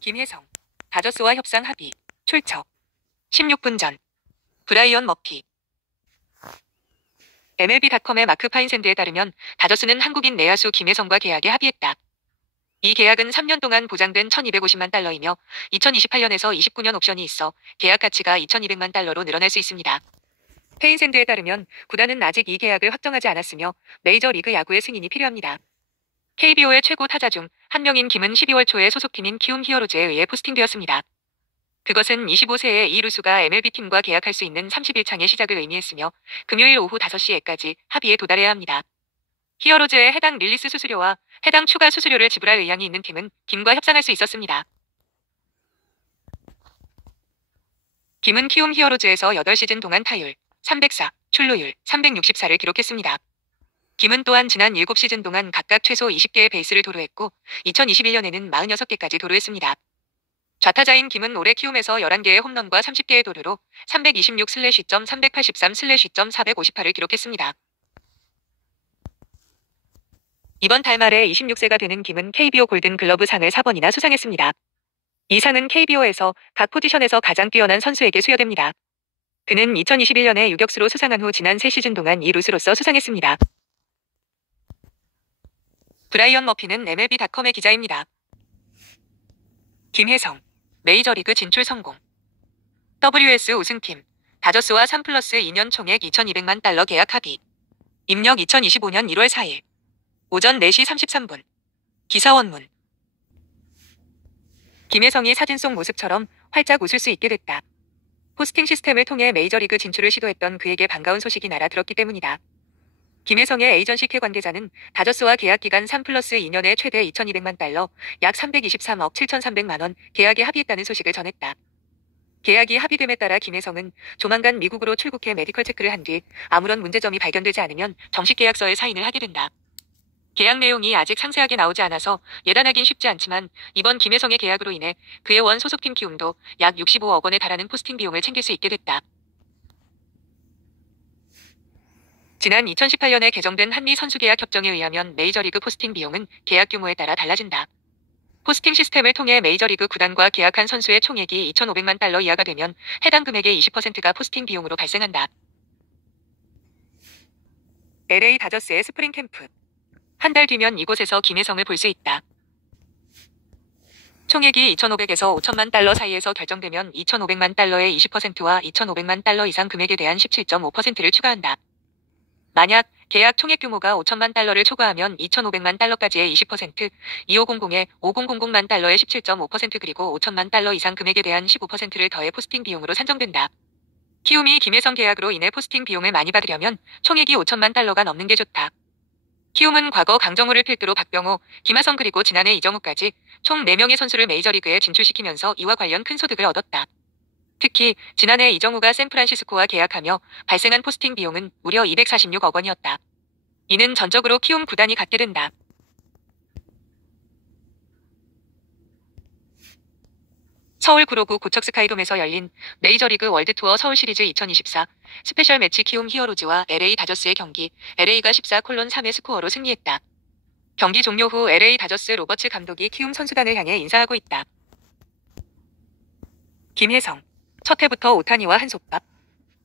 김혜성. 다저스와 협상 합의. 출처. 16분 전. 브라이언 머피. MLB.com의 마크 파인샌드에 따르면 다저스는 한국인 내야수 김혜성과 계약에 합의했다. 이 계약은 3년 동안 보장된 1,250만 달러이며 2028년에서 29년 옵션이 있어 계약 가치가 2,200만 달러로 늘어날 수 있습니다. 페인샌드에 따르면 구단은 아직 이 계약을 확정하지 않았으며 메이저리그 야구의 승인이 필요합니다. KBO의 최고 타자 중 한 명인 김은 12월 초에 소속팀인 키움 히어로즈에 의해 포스팅되었습니다. 그것은 25세의 이 루수가 MLB팀과 계약할 수 있는 31창의 시작을 의미했으며 금요일 오후 5시에까지 합의에 도달해야 합니다. 히어로즈의 해당 릴리스 수수료와 해당 추가 수수료를 지불할 의향이 있는 팀은 김과 협상할 수 있었습니다. 김은 키움 히어로즈에서 8시즌 동안 타율 304, 출루율 364를 기록했습니다. 김은 또한 지난 7시즌 동안 각각 최소 20개의 베이스를 도루했고 2021년에는 46개까지 도루했습니다. 좌타자인 김은 올해 키움에서 11개의 홈런과 30개의 도루로 326/2점 383/2점 458을 기록했습니다. 이번 달 말에 26세가 되는 김은 KBO 골든 글러브 상을 4번이나 수상했습니다. 이 상은 KBO에서 각 포지션에서 가장 뛰어난 선수에게 수여됩니다. 그는 2021년에 유격수로 수상한 후 지난 3시즌 동안 이 루수로서 수상했습니다. 브라이언 머피는 MLB.com의 기자입니다. 김혜성. 메이저리그 진출 성공. WS 우승팀. 다저스와 3+2년 총액 2,200만 달러 계약 합의. 입력 2025년 1월 4일. 오전 4시 33분. 기사 원문. 김혜성이 사진 속 모습처럼 활짝 웃을 수 있게 됐다. 포스팅 시스템을 통해 메이저리그 진출을 시도했던 그에게 반가운 소식이 날아들었기 때문이다. 김혜성의 에이전시계 관계자는 다저스와 계약 기간 3+2년에 최대 2,200만 달러, 약 323억 7,300만 원 계약에 합의했다는 소식을 전했다. 계약이 합의됨에 따라 김혜성은 조만간 미국으로 출국해 메디컬 체크를 한 뒤 아무런 문제점이 발견되지 않으면 정식 계약서에 사인을 하게 된다. 계약 내용이 아직 상세하게 나오지 않아서 예단하긴 쉽지 않지만 이번 김혜성의 계약으로 인해 그의 원 소속팀 키움도 약 65억 원에 달하는 포스팅 비용을 챙길 수 있게 됐다. 지난 2018년에 개정된 한미 선수계약 협정에 의하면 메이저리그 포스팅 비용은 계약 규모에 따라 달라진다. 포스팅 시스템을 통해 메이저리그 구단과 계약한 선수의 총액이 2,500만 달러 이하가 되면 해당 금액의 20%가 포스팅 비용으로 발생한다. LA 다저스의 스프링 캠프. 한 달 뒤면 이곳에서 김혜성을 볼 수 있다. 총액이 2,500에서 5,000만 달러 사이에서 결정되면 2,500만 달러의 20%와 2,500만 달러 이상 금액에 대한 17.5%를 추가한다. 만약 계약 총액 규모가 5,000만 달러를 초과하면 2,500만 달러까지의 20%, 2,500에 5,000만 달러의 17.5% 그리고 5,000만 달러 이상 금액에 대한 15%를 더해 포스팅 비용으로 산정된다. 키움이 김혜성 계약으로 인해 포스팅 비용을 많이 받으려면 총액이 5,000만 달러가 넘는 게 좋다. 키움은 과거 강정호를 필두로 박병호, 김하성 그리고 지난해 이정우까지 총 4명의 선수를 메이저리그에 진출시키면서 이와 관련 큰 소득을 얻었다. 특히 지난해 이정우가 샌프란시스코와 계약하며 발생한 포스팅 비용은 무려 246억 원이었다. 이는 전적으로 키움 구단이 갖게 된다. 서울 구로구 고척스카이돔에서 열린 메이저리그 월드투어 서울시리즈 2024 스페셜 매치 키움 히어로즈와 LA 다저스의 경기, LA가 14:3의 스코어로 승리했다. 경기 종료 후 LA 다저스 로버츠 감독이 키움 선수단을 향해 인사하고 있다. 김혜성. 첫 해부터 오타니와 한솥밥.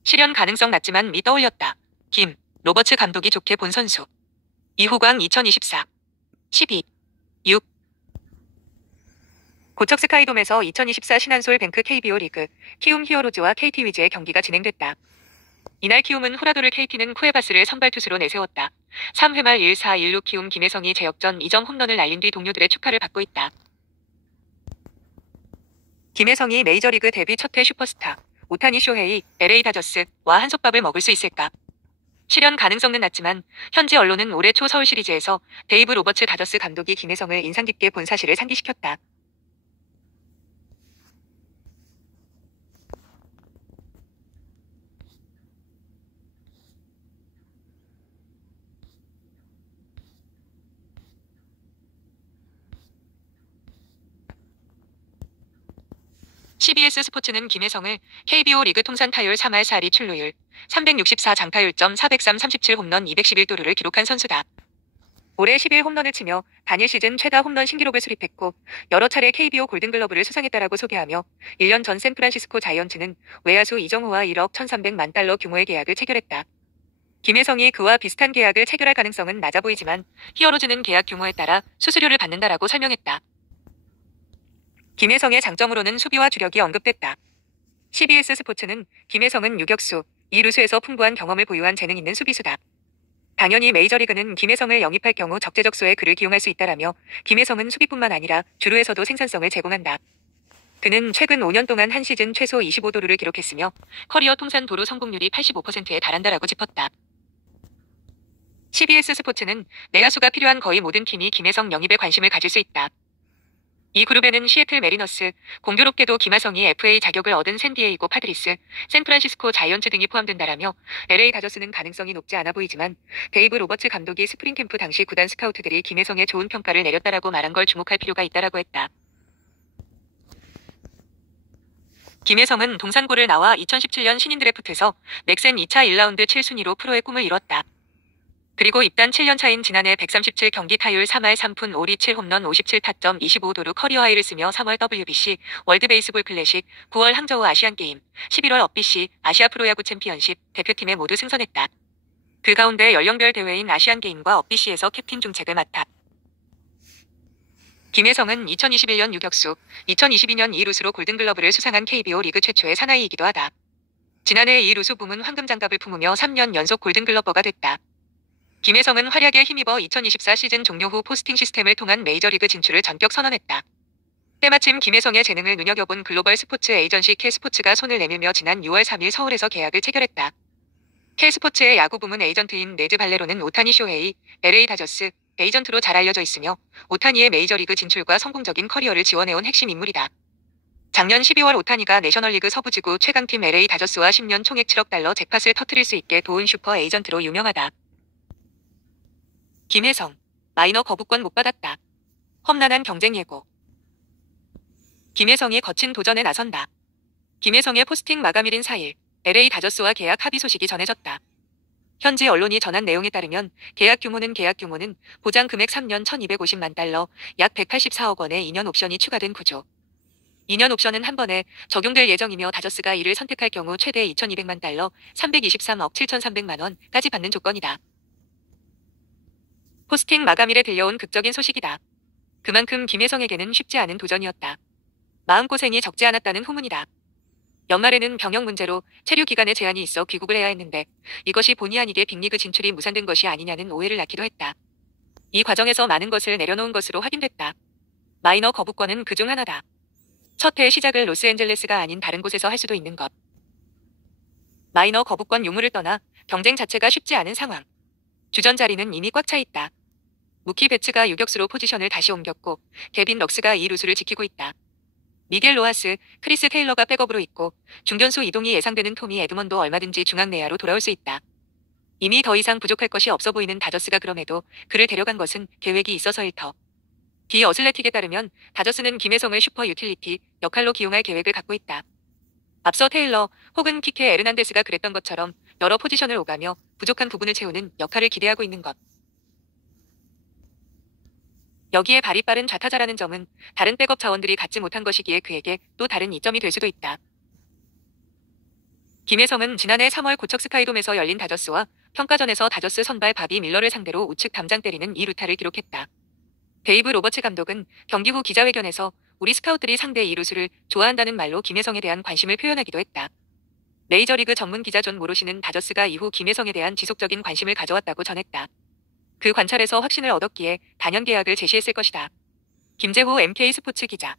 실현 가능성 낮지만 미 떠올렸다. 김. 로버츠 감독이 좋게 본 선수. 이후광 2024. 12. 6. 고척 스카이돔에서 2024 신한솔 뱅크 KBO 리그 키움 히어로즈와 KT 위즈의 경기가 진행됐다. 이날 키움은 후라도를 KT는 쿠에바스를 선발 투수로 내세웠다. 3회 말 1사 1루 키움 김혜성이 제역전 2점 홈런을 날린 뒤 동료들의 축하를 받고 있다. 김혜성이 메이저리그 데뷔 첫 해 슈퍼스타 오타니 쇼헤이 LA 다저스와 한솥밥을 먹을 수 있을까? 실현 가능성은 낮지만 현지 언론은 올해 초 서울 시리즈에서 데이브 로버츠 다저스 감독이 김혜성을 인상 깊게 본 사실을 상기시켰다. CBS 스포츠는 김혜성을 KBO 리그 통산 타율 3할 4리 출루율 364 장타율점 403 37 홈런 211도루를 기록한 선수다. 올해 11 홈런을 치며 단일 시즌 최다 홈런 신기록을 수립했고 여러 차례 KBO 골든글러브를 수상했다라고 소개하며 1년 전 샌프란시스코 자이언츠는 외야수 이정후와 1억 1,300만 달러 규모의 계약을 체결했다. 김혜성이 그와 비슷한 계약을 체결할 가능성은 낮아 보이지만 히어로즈는 계약 규모에 따라 수수료를 받는다라고 설명했다. 김혜성의 장점으로는 수비와 주력이 언급됐다. CBS 스포츠는 김혜성은 유격수, 2루수에서 풍부한 경험을 보유한 재능 있는 수비수다. 당연히 메이저리그는 김혜성을 영입할 경우 적재적소에 그를 기용할 수 있다라며 김혜성은 수비뿐만 아니라 주루에서도 생산성을 제공한다. 그는 최근 5년 동안 한 시즌 최소 25도루를 기록했으며 커리어 통산 도루 성공률이 85%에 달한다라고 짚었다. CBS 스포츠는 내야수가 필요한 거의 모든 팀이 김혜성 영입에 관심을 가질 수 있다. 이 그룹에는 시애틀 메리너스, 공교롭게도 김하성이 FA 자격을 얻은 샌디에이고 파드리스, 샌프란시스코 자이언츠 등이 포함된다라며 LA 다저스는 가능성이 높지 않아 보이지만 데이브 로버츠 감독이 스프링 캠프 당시 구단 스카우트들이 김혜성에 좋은 평가를 내렸다라고 말한 걸 주목할 필요가 있다라고 했다. 김혜성은 동산고를 나와 2017년 신인 드래프트에서 넥센 2차 1라운드 7순위로 프로의 꿈을 이뤘다. 그리고 입단 7년 차인 지난해 137경기 타율 3할 3푼 5리 7홈런 57타점 25도루 커리어 하이를 쓰며 3월 WBC 월드 베이스볼 클래식, 9월 항저우 아시안게임, 11월 업비시 아시아 프로야구 챔피언십 대표팀에 모두 승선했다. 그 가운데 연령별 대회인 아시안게임과 업비시에서 캡틴 중책을 맡아. 김혜성은 2021년 유격수, 2022년 2루수로 골든글러브를 수상한 KBO 리그 최초의 사나이이기도 하다. 지난해 2루수 부문 황금장갑을 품으며 3년 연속 골든글러버가 됐다. 김혜성은 활약에 힘입어 2024 시즌 종료 후 포스팅 시스템을 통한 메이저리그 진출을 전격 선언했다. 때마침 김혜성의 재능을 눈여겨본 글로벌 스포츠 에이전시 K스포츠가 손을 내밀며 지난 6월 3일 서울에서 계약을 체결했다. K스포츠의 야구 부문 에이전트인 네즈 발레로는 오타니 쇼헤이, LA 다저스 에이전트로 잘 알려져 있으며 오타니의 메이저리그 진출과 성공적인 커리어를 지원해온 핵심 인물이다. 작년 12월 오타니가 내셔널리그 서부지구 최강팀 LA 다저스와 10년 총액 7억 달러 잭팟을 터뜨릴 수 있게 도운 슈퍼 에이전트로 유명하다. 김혜성, 마이너 거부권 못 받았다. 험난한 경쟁 예고. 김혜성이 거친 도전에 나선다. 김혜성의 포스팅 마감일인 4일, LA 다저스와 계약 합의 소식이 전해졌다. 현지 언론이 전한 내용에 따르면 계약 규모는 보장 금액 3년 1,250만 달러, 약 184억 원의 2년 옵션이 추가된 구조. 2년 옵션은 한 번에 적용될 예정이며 다저스가 이를 선택할 경우 최대 2,200만 달러, 323억 7,300만 원까지 받는 조건이다. 포스팅 마감일에 들려온 극적인 소식이다. 그만큼 김혜성에게는 쉽지 않은 도전이었다. 마음고생이 적지 않았다는 후문이다. 연말에는 병역 문제로 체류 기간에 제한이 있어 귀국을 해야 했는데 이것이 본의 아니게 빅리그 진출이 무산된 것이 아니냐는 오해를 낳기도 했다. 이 과정에서 많은 것을 내려놓은 것으로 확인됐다. 마이너 거부권은 그중 하나다. 첫 해의 시작을 로스앤젤레스가 아닌 다른 곳에서 할 수도 있는 것. 마이너 거부권 유무를 떠나 경쟁 자체가 쉽지 않은 상황. 주전 자리는 이미 꽉 차 있다. 무키 베츠가 유격수로 포지션을 다시 옮겼고 데빈 럭스가 2루수를 지키고 있다. 미겔 로하스, 크리스 테일러가 백업으로 있고 중견수 이동이 예상되는 토미 에드먼도 얼마든지 중앙 내야로 돌아올 수 있다. 이미 더 이상 부족할 것이 없어 보이는 다저스가 그럼에도 그를 데려간 것은 계획이 있어서일 터. 디 어슬레틱에 따르면 다저스는 김혜성을 슈퍼 유틸리티 역할로 기용할 계획을 갖고 있다. 앞서 테일러 혹은 키케 에르난데스가 그랬던 것처럼 여러 포지션을 오가며 부족한 부분을 채우는 역할을 기대하고 있는 것. 여기에 발이 빠른 좌타자라는 점은 다른 백업 자원들이 갖지 못한 것이기에 그에게 또 다른 이점이 될 수도 있다. 김혜성은 지난해 3월 고척 스카이돔에서 열린 다저스와 평가전에서 다저스 선발 바비 밀러를 상대로 우측 담장 때리는 2루타를 기록했다. 데이브 로버츠 감독은 경기 후 기자회견에서 우리 스카우트들이 상대 2루수를 좋아한다는 말로 김혜성에 대한 관심을 표현하기도 했다. 메이저리그 전문 기자 존 모로시는 다저스가 이후 김혜성에 대한 지속적인 관심을 가져왔다고 전했다. 그 관찰에서 확신을 얻었기에 단연 계약을 제시했을 것이다. 김재호 MK스포츠 기자.